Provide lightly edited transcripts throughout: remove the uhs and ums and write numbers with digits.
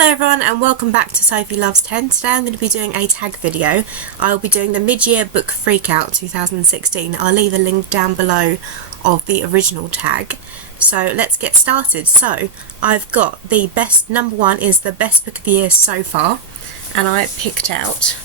Hello everyone and welcome back to Sophie Loves 10. Today I'm going to be doing a tag video. I'll be doing the mid-year book Freakout 2016. I'll leave a link down below of the original tag. So let's get started. So I've got the best, number one is the best book of the year so far, and I picked out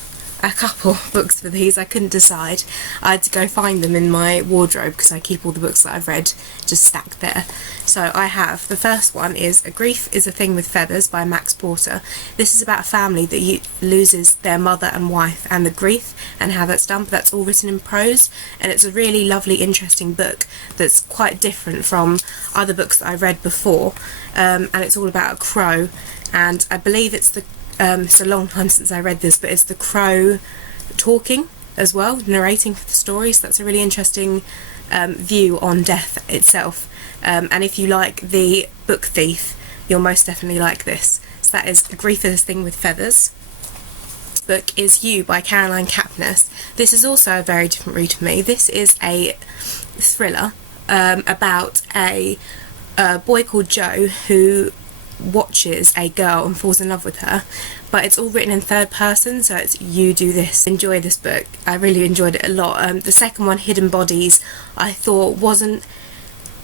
a couple books for these. I couldn't decide. I had to go find them in my wardrobe because I keep all the books that I've read just stacked there. So I have, the first one is A Grief is a Thing with Feathers by Max Porter. This is about a family that loses their mother and wife and the grief and how that's done, but that's all written in prose, and it's a really lovely, interesting book that's quite different from other books that I've read before, and it's all about a crow, and I believe it's a long time since I read this, but it's the crow talking as well, narrating for the story, so that's a really interesting view on death itself. And if you like The Book Thief, you'll most definitely like this. So that is A Grief is a Thing with Feathers. This book is You by Caroline Kepnes. This is also a very different read for me. This is a thriller about a boy called Joe who watches a girl and falls in love with her, but it's all written in third person, so it's you do this. Enjoy this book. I really enjoyed it a lot. The second one, Hidden Bodies, I thought wasn't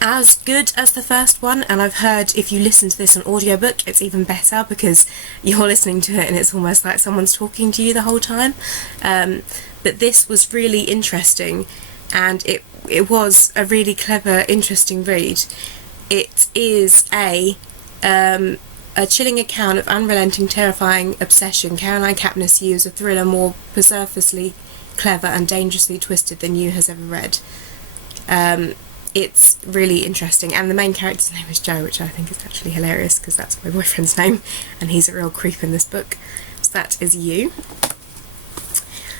as good as the first one, and I've heard if you listen to this on audiobook it's even better because you're listening to it and it's almost like someone's talking to you the whole time, but this was really interesting, and it was a really clever, interesting read. It is a chilling account of unrelenting, terrifying obsession. Caroline Kepnes used a thriller more presurfacely clever and dangerously twisted than you has ever read. It's really interesting, and the main character's name is Joe, which I think is actually hilarious because that's my boyfriend's name and he's a real creep in this book. So that is You.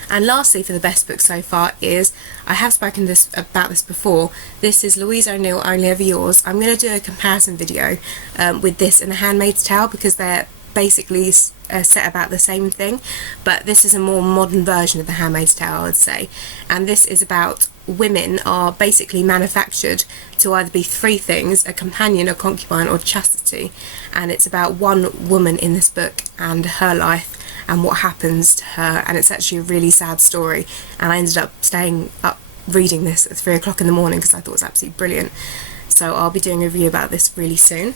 And lastly, for the best book so far is, I have spoken about this before, this is Louise O'Neill, Only Ever Yours. I'm going to do a comparison video with this and The Handmaid's Tale because they're basically set about the same thing, but this is a more modern version of The Handmaid's Tale, I would say. And this is about women are basically manufactured to either be three things: a companion, a concubine, or chastity. And it's about one woman in this book and her life and what happens to her, and it's actually a really sad story, and I ended up staying up reading this at 3 o'clock in the morning because I thought it was absolutely brilliant. So I'll be doing a review about this really soon.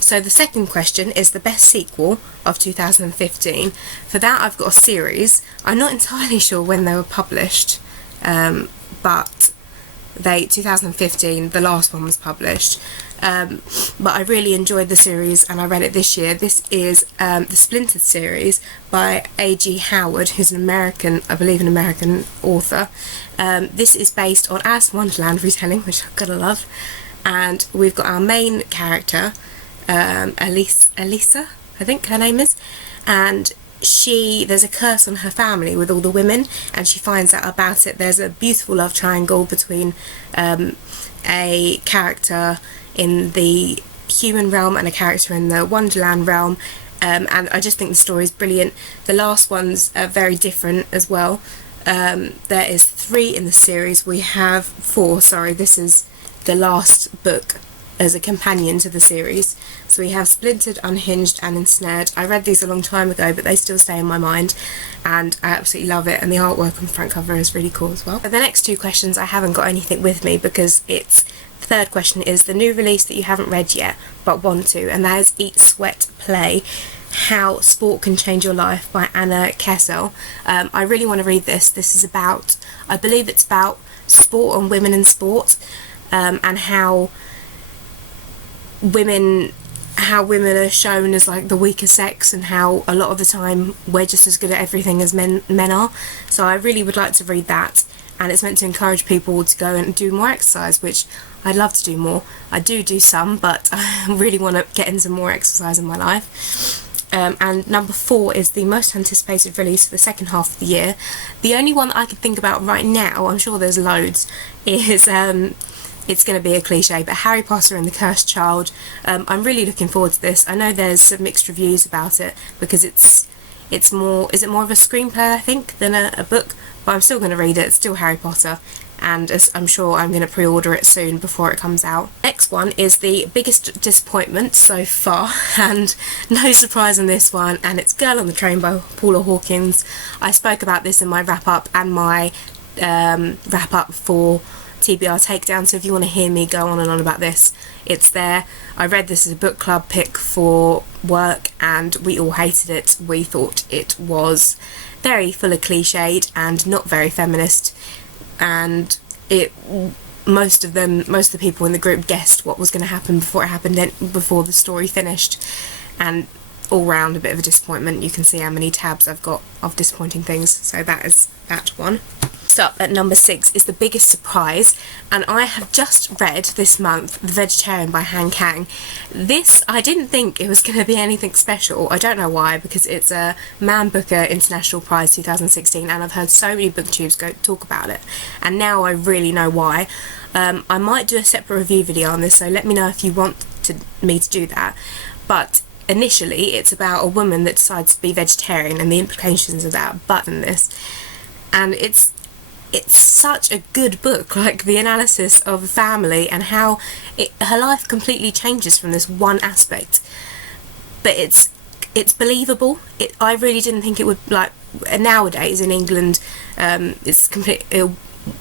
So the second question is the best sequel of 2015. For that I've got a series. I'm not entirely sure when they were published, but 2015, the last one was published, but I really enjoyed the series and I read it this year. This is the Splintered series by A.G. Howard, who's an American, I believe an American author. This is based on Alice in Wonderland retelling, which I've gotta love, and we've got our main character, Elisa, I think her name is, and there's a curse on her family with all the women, and she finds out about it. There's a beautiful love triangle between a character in the human realm and a character in the Wonderland realm, and I just think the story is brilliant. The last one's very different as well. There is 3 in the series. We have 4, sorry, this is the last book as a companion to the series. So we have Splintered, Unhinged and Ensnared. I read these a long time ago, but they still stay in my mind and I absolutely love it, and the artwork on the front cover is really cool as well. For the next 2 questions I haven't got anything with me because it's, the third question is the new release that you haven't read yet but want to, and that is Eat, Sweat, Play, How Sport Can Change Your Life by Anna Kessel. I really want to read this. This is about, I believe it's about sport and women in sport, and how women are shown as like the weaker sex, and how a lot of the time we're just as good at everything as men are. So I really would like to read that, and it's meant to encourage people to go and do more exercise, which I'd love to do more. I do some, but I really want to get into more exercise in my life. And number 4 is the most anticipated release for the second half of the year. The only one that I can think about right now, I'm sure there's loads, is it's going to be a cliche, but Harry Potter and the Cursed Child. I'm really looking forward to this. I know there's some mixed reviews about it because it's more, is it more of a screenplay I think than a book, but I'm still going to read it. It's still Harry Potter, and as I'm sure I'm going to pre-order it soon before it comes out. Next one is the biggest disappointment so far, and no surprise on this one, and it's Girl on the Train by Paula Hawkins. I spoke about this in my wrap-up and my wrap-up for TBR Takedown, so if you want to hear me go on and on about this, it's there. I read this as a book club pick for work and we all hated it. We thought it was very full of cliched and not very feminist, and most of the people in the group guessed what was going to happen before it happened, before the story finished, and all round a bit of a disappointment. You can see how many tabs I've got of disappointing things, so that is that one. Up at number 6 is the biggest surprise, and I have just read this month The Vegetarian by Han Kang. This, I didn't think it was going to be anything special. I don't know why, because it's a Man Booker International Prize 2016 and I've heard so many booktubes talk about it, and now I really know why. I might do a separate review video on this, so let me know if you want me to do that. But initially it's about a woman that decides to be vegetarian and the implications of that, but in this, and it's such a good book, like the analysis of a family and how her life completely changes from this one aspect, but it's believable. I really didn't think it would, like, nowadays in England, it's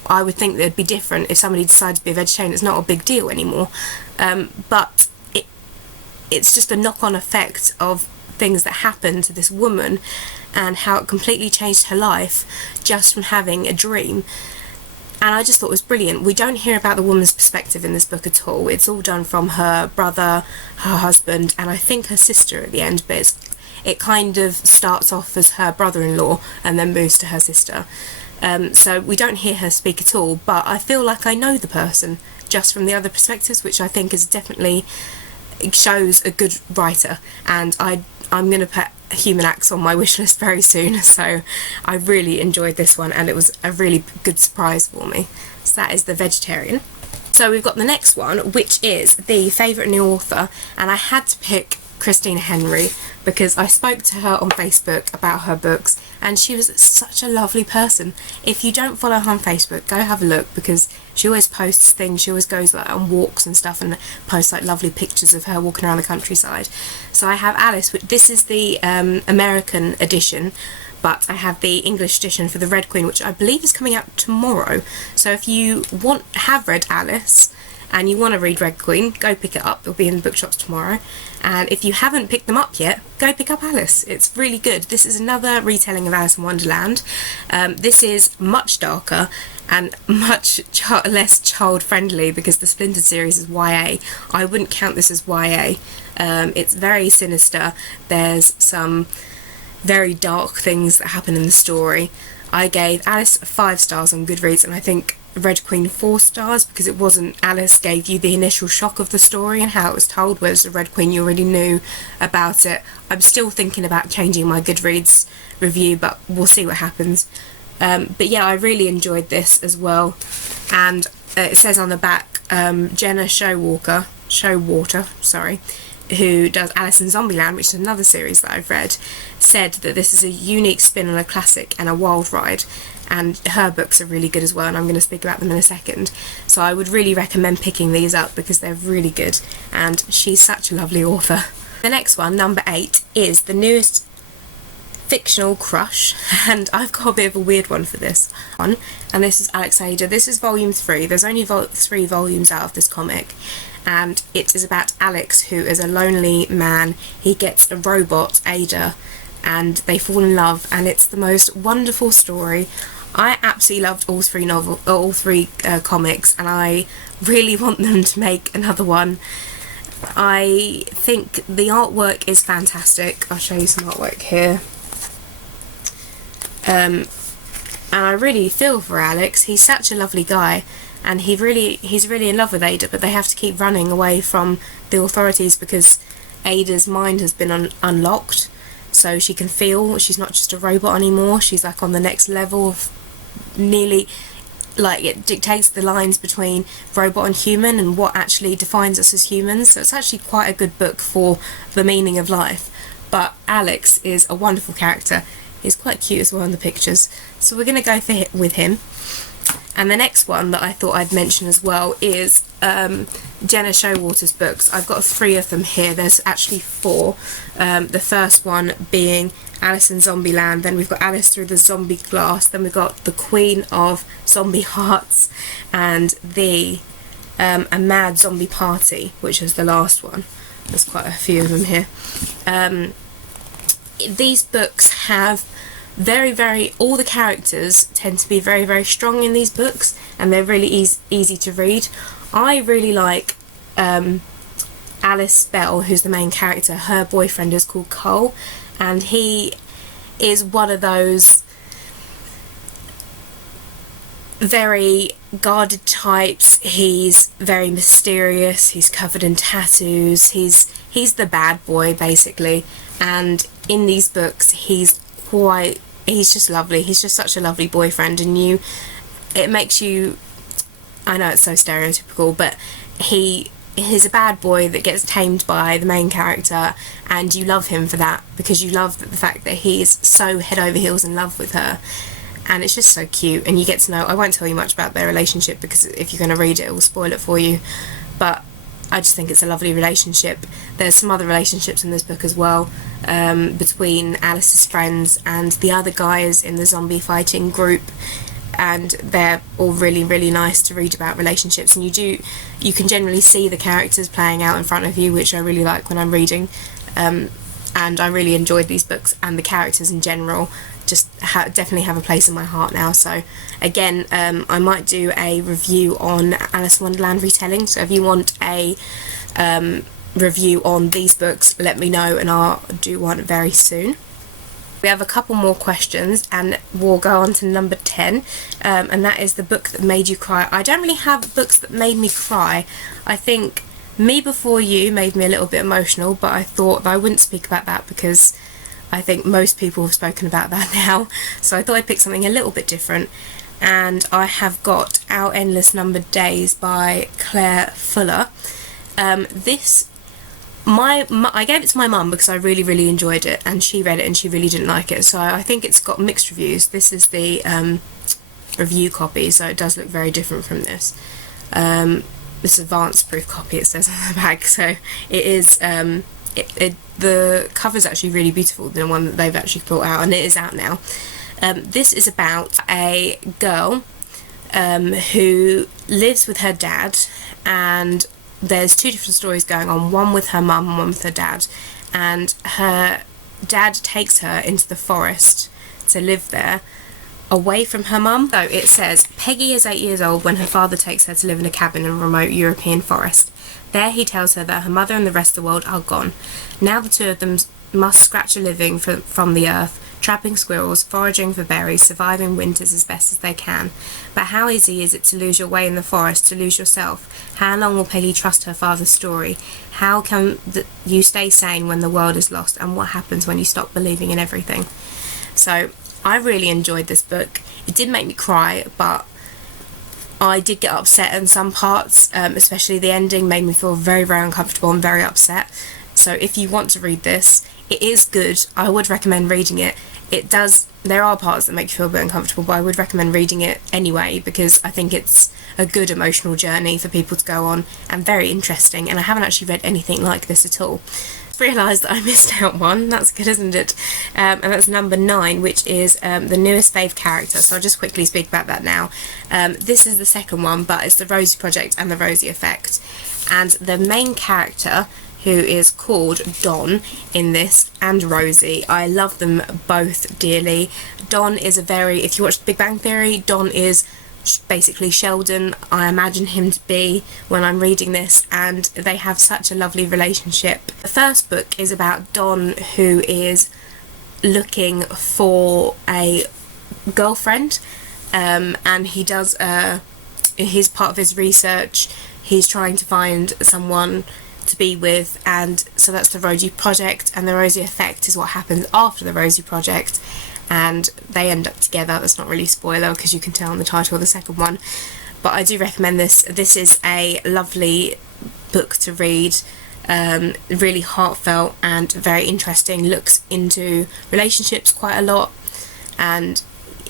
I would think that it'd be different if somebody decided to be a vegetarian. It's not a big deal anymore, but it's just a knock-on effect of things that happened to this woman and how it completely changed her life just from having a dream. And I just thought it was brilliant. We don't hear about the woman's perspective in this book at all. It's all done from her brother, her husband, and I think her sister at the end, but it kind of starts off as her brother-in-law and then moves to her sister. So we don't hear her speak at all, but I feel like I know the person just from the other perspectives, which I think is definitely, it shows a good writer, and I'm going to put Human Acts on my wish list very soon, so I really enjoyed this one and it was a really good surprise for me. So that is The Vegetarian. So we've got the next one, which is the favourite new author, and I had to pick Christina Henry because I spoke to her on Facebook about her books and she was such a lovely person. If you don't follow her on Facebook, go have a look, because she always posts things. She always goes like on walks and stuff and posts like lovely pictures of her walking around the countryside. So I have Alice, this is the American edition, but I have the English edition for the Red Queen, which I believe is coming out tomorrow. So if you have read Alice and you want to read Red Queen, go pick it up. It'll be in the bookshops tomorrow. And if you haven't picked them up yet, go pick up Alice. It's really good. This is another retelling of Alice in Wonderland. This is much darker and much less child-friendly because the Splintered series is YA. I wouldn't count this as YA. It's very sinister. There's some very dark things that happen in the story. I gave Alice 5 stars on Goodreads, and I think Red Queen 4 stars because it wasn't, Alice gave you the initial shock of the story and how it was told, whereas the Red Queen you already knew about it. I'm still thinking about changing my Goodreads review, but we'll see what happens. But yeah, I really enjoyed this as well, and it says on the back Jenna Showwater, who does Alice in Zombieland, which is another series that I've read, said that this is a unique spin on a classic and a wild ride, and her books are really good as well, and I'm going to speak about them in a second. So I would really recommend picking these up because they're really good, and she's such a lovely author. The next one, number 8, is the newest Fictional Crush, and I've got a bit of a weird one for this one, and this is Alex Ada. This is volume 3. There's only 3 volumes out of this comic, and it is about Alex, who is a lonely man. He gets a robot, Ada, and they fall in love, and it's the most wonderful story. I absolutely loved all three comics, and I really want them to make another one. I think the artwork is fantastic. I'll show you some artwork here. And I really feel for Alex. He's such a lovely guy, and he's really in love with Ada, but they have to keep running away from the authorities because Ada's mind has been unlocked, so she can feel. She's not just a robot anymore. She's like on the next level of nearly, like, it dictates the lines between robot and human and what actually defines us as humans. So it's actually quite a good book for the meaning of life. But Alex is a wonderful character. He's quite cute as well in the pictures, so we're going to go with him. And the next one that I thought I'd mention as well is Jenna Showwater's books. I've got 3 of them here. There's actually 4. The first one being Alice in Zombieland, then we've got Alice Through the Zombie Glass, then we've got The Queen of Zombie Hearts, and A Mad Zombie Party, which is the last one. There's quite a few of them here. These books have all the characters tend to be very, very strong in these books, and they're really easy to read. I really like Alice Bell, who's the main character. Her boyfriend is called Cole, and he is one of those very guarded types. He's very mysterious, he's covered in tattoos, he's the bad boy basically, and in these books he's just lovely. He's just such a lovely boyfriend, and it makes you, I know it's so stereotypical, but he's a bad boy that gets tamed by the main character, and you love him for that, because you love the fact that he's so head over heels in love with her, and it's just so cute. And you get to know, I won't tell you much about their relationship because if you're going to read it, it will spoil it for you, but I just think it's a lovely relationship. There's some other relationships in this book as well, between Alice's friends and the other guys in the zombie fighting group, and they're all really, really nice to read about relationships, and you can generally see the characters playing out in front of you, which I really like when I'm reading, and I really enjoyed these books, and the characters in general just definitely have a place in my heart now. So again, I might do a review on Alice in Wonderland retelling, so if you want a review on these books, let me know and I'll do one very soon. We have a couple more questions and we'll go on to number 10, and that is the book that made you cry. I don't really have books that made me cry. I think Me Before You made me a little bit emotional, but I thought that I wouldn't speak about that because I think most people have spoken about that now, so I thought I'd pick something a little bit different. And I have got Our Endless Numbered Days by Clare Fuller. I gave it to my mum because I really, really enjoyed it, and she read it and she really didn't like it, so I think it's got mixed reviews. This is the review copy, so it does look very different from this. This advanced proof copy, it says on the back, so it is the cover's actually really beautiful, the one that they've actually brought out, and it is out now. This is about a girl who lives with her dad, and there's 2 different stories going on, one with her mum and one with her dad, and her dad takes her into the forest to live there away from her mum. So it says, Peggy is 8 years old when her father takes her to live in a cabin in a remote European forest. There he tells her that her mother and the rest of the world are gone. Now the 2 of them must scratch a living from the earth, trapping squirrels, foraging for berries, surviving winters as best as they can. But how easy is it to lose your way in the forest, to lose yourself? How long will Peggy trust her father's story? How can you stay sane when the world is lost? And what happens when you stop believing in everything? So I really enjoyed this book. It did make me cry, but I did get upset in some parts, especially the ending made me feel very, very uncomfortable and very upset. So if you want to read this, it is good. I would recommend reading it. There are parts that make you feel a bit uncomfortable, but I would recommend reading it anyway because I think it's a good emotional journey for people to go on and very interesting, and I haven't actually read anything like this at all. Realised that I missed out one. That's good, isn't it? And that's number 9, which is the newest fave character, so I'll just quickly speak about that now. This is the second one, but it's the Rosie Project and the Rosie Effect, and the main character, who is called Don in this, and Rosie, I love them both dearly. Don is if you watch The Big Bang Theory, Don is basically Sheldon, I imagine him to be when I'm reading this, and they have such a lovely relationship. The first book is about Don, who is looking for a girlfriend, and he does he's part of his research, he's trying to find someone to be with, and so that's the Rosie Project, and the Rosie Effect is what happens after the Rosie Project, and they end up together. That's not really a spoiler because you can tell in the title of the second one, but I do recommend this. This is a lovely book to read, really heartfelt and very interesting, looks into relationships quite a lot, and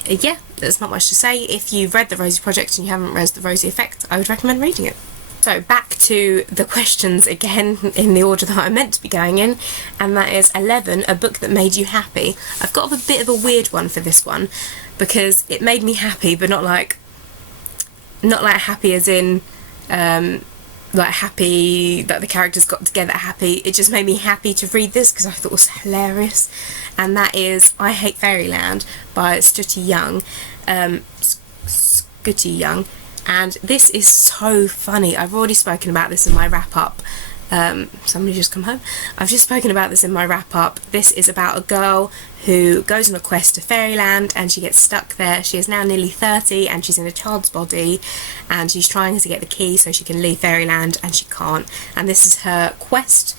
yeah, there's not much to say. If you've read The Rosie Project and you haven't read The Rosie Effect, I would recommend reading it. So back to the questions again, in the order that I'm meant to be going in, and that is 11, a book that made you happy. I've got a bit of a weird one for this one, because it made me happy, but not like happy as in like happy that the characters got together happy. It just made me happy to read this because I thought it was hilarious, and that is I Hate Fairyland by Scooty Young. And this is so funny. I've already spoken about this in my wrap-up. Somebody just come home. I've just spoken about this in my wrap-up. This is about a girl who goes on a quest to Fairyland and she gets stuck there. She is now nearly 30 and she's in a child's body, and she's trying to get the key so she can leave Fairyland, and she can't. And this is her quest.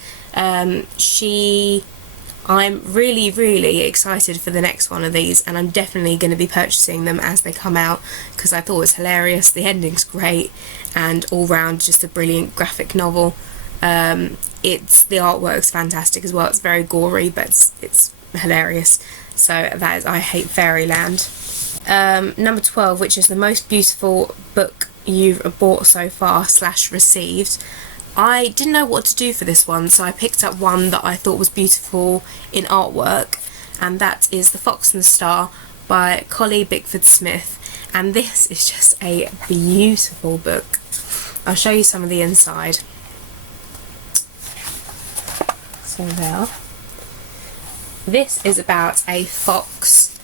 I'm really, really excited for the next one of these, and I'm definitely going to be purchasing them as they come out because I thought it was hilarious. The ending's great, and all round just a brilliant graphic novel. The artwork's fantastic as well. It's very gory, but it's hilarious. So that is I Hate Fairyland. Number 12, which is the most beautiful book you've bought so far / received. I didn't know what to do for this one, so I picked up one that I thought was beautiful in artwork, and that is The Fox and the Star by Collie Bickford Smith, and this is just a beautiful book. I'll show you some of the inside. So there. This is about a fox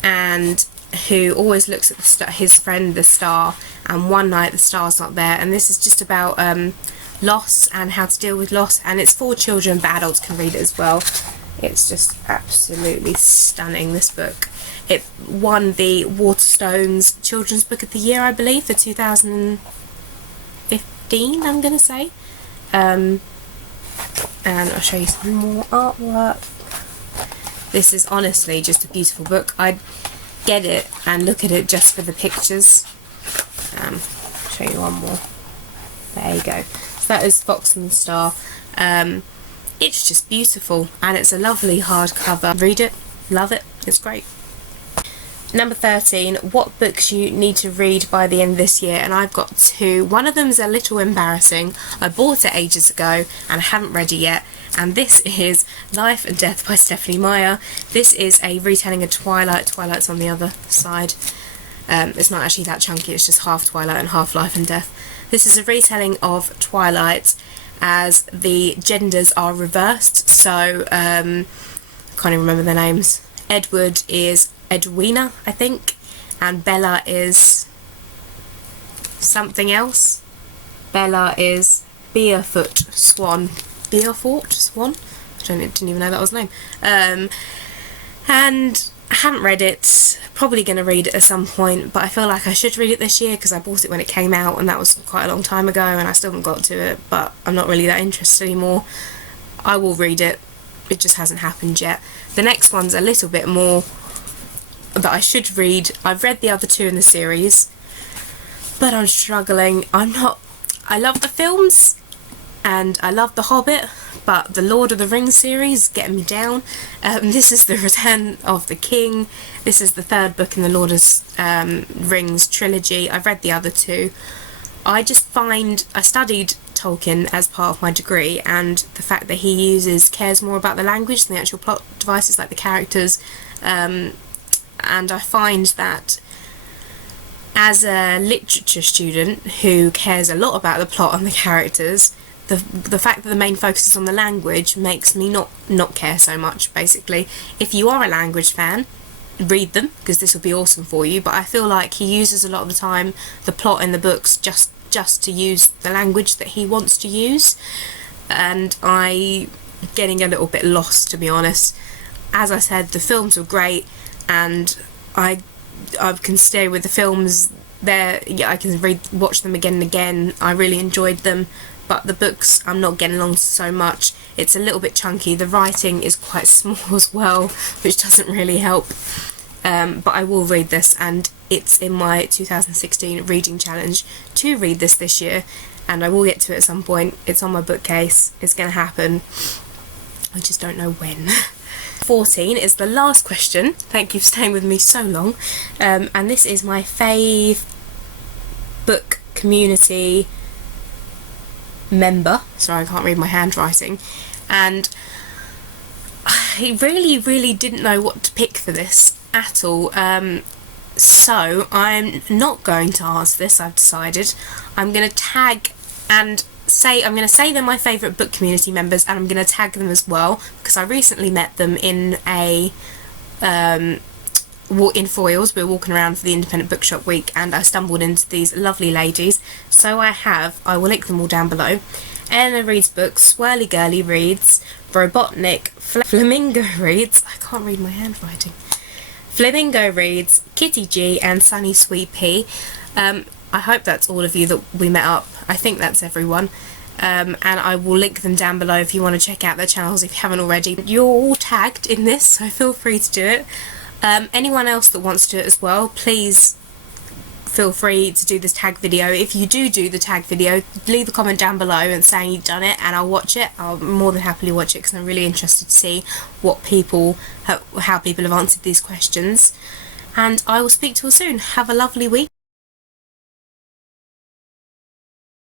and who always looks at his friend the star, and one night the star's not there, and this is just about loss and how to deal with loss, and it's for children but adults can read it as well. It's just absolutely stunning, this book. It won the Waterstones Children's Book of the Year, I believe, for 2015, I'm going to say. And I'll show you some more artwork. This is honestly just a beautiful book. I'd get it and look at it just for the pictures. I'll show you one more. There you go. So that is Fox and the Star. It's just beautiful, and it's a lovely hardcover. Read it, love it, it's great. Number 13, what books you need to read by the end of this year, and I've got two. One of them is a little embarrassing. I bought it ages ago and I haven't read it yet, and this is Life and Death by Stephanie Meyer. This is a retelling of Twilight. Twilight's on the other side. It's not actually that chunky, it's just half Twilight and half Life and Death. This is a retelling of Twilight as the genders are reversed, so I can't even remember their names. Edward is Edwina, I think, and Bella is something else. Bella is Beerfoot Swan. Beerfort Swan? Didn't even know that was the name. And I haven't read it, probably going to read it at some point, but I feel like I should read it this year because I bought it when it came out, and that was quite a long time ago, and I still haven't got to it, but I'm not really that interested anymore. I will read it, it just hasn't happened yet. The next one's a little bit more that I should read. I've read the other two in the series, but I'm struggling. I love the films, and I love The Hobbit, but the Lord of the Rings series getting me down. This is The Return of the King. This is the third book in the Lord of Rings trilogy. I've read the other two. I studied Tolkien as part of my degree, and the fact that he cares more about the language than the actual plot devices, like the characters, and I find that as a literature student who cares a lot about the plot and the characters, the fact that the main focus is on the language makes me not care so much, basically. If you are a language fan, read them, because this will be awesome for you, but I feel like he uses a lot of the time the plot in the books just to use the language that he wants to use, and I'm getting a little bit lost, to be honest. As I said, the films were great, and I can stay with the films there. Yeah, I can watch them again and again. I really enjoyed them, but the books I'm not getting along so much. It's a little bit chunky. The writing is quite small as well, which doesn't really help. But I will read this, and it's in my 2016 reading challenge to read this year, and I will get to it at some point. It's on my bookcase. It's going to happen. I just don't know when. 14 is the last question. Thank you for staying with me so long. And this is my fave book community member. Sorry, I can't read my handwriting. And I really didn't know what to pick for this at all. So I'm not going to ask this, I've decided. I'm going to tag and I'm going to say they're my favourite book community members, and I'm going to tag them as well, because I recently met them in in Foyles. We were walking around for the Independent Bookshop Week, and I stumbled into these lovely ladies. So I will link them all down below. Eleanor reads books, Swirly Girly reads, Robotnik, Flamingo reads, I can't read my handwriting, Flamingo reads, Kitty G, and Sunny Sweet Pea. I hope that's all of you that we met up. I think that's everyone. And I will link them down below if you want to check out their channels if you haven't already. You're all tagged in this, so feel free to do it. Anyone else that wants to do it as well, please feel free to do this tag video. If you do the tag video, leave a comment down below and saying you've done it, and I'll watch it. I'll more than happily watch it, because I'm really interested to see how people have answered these questions. And I will speak to you all soon. Have a lovely week.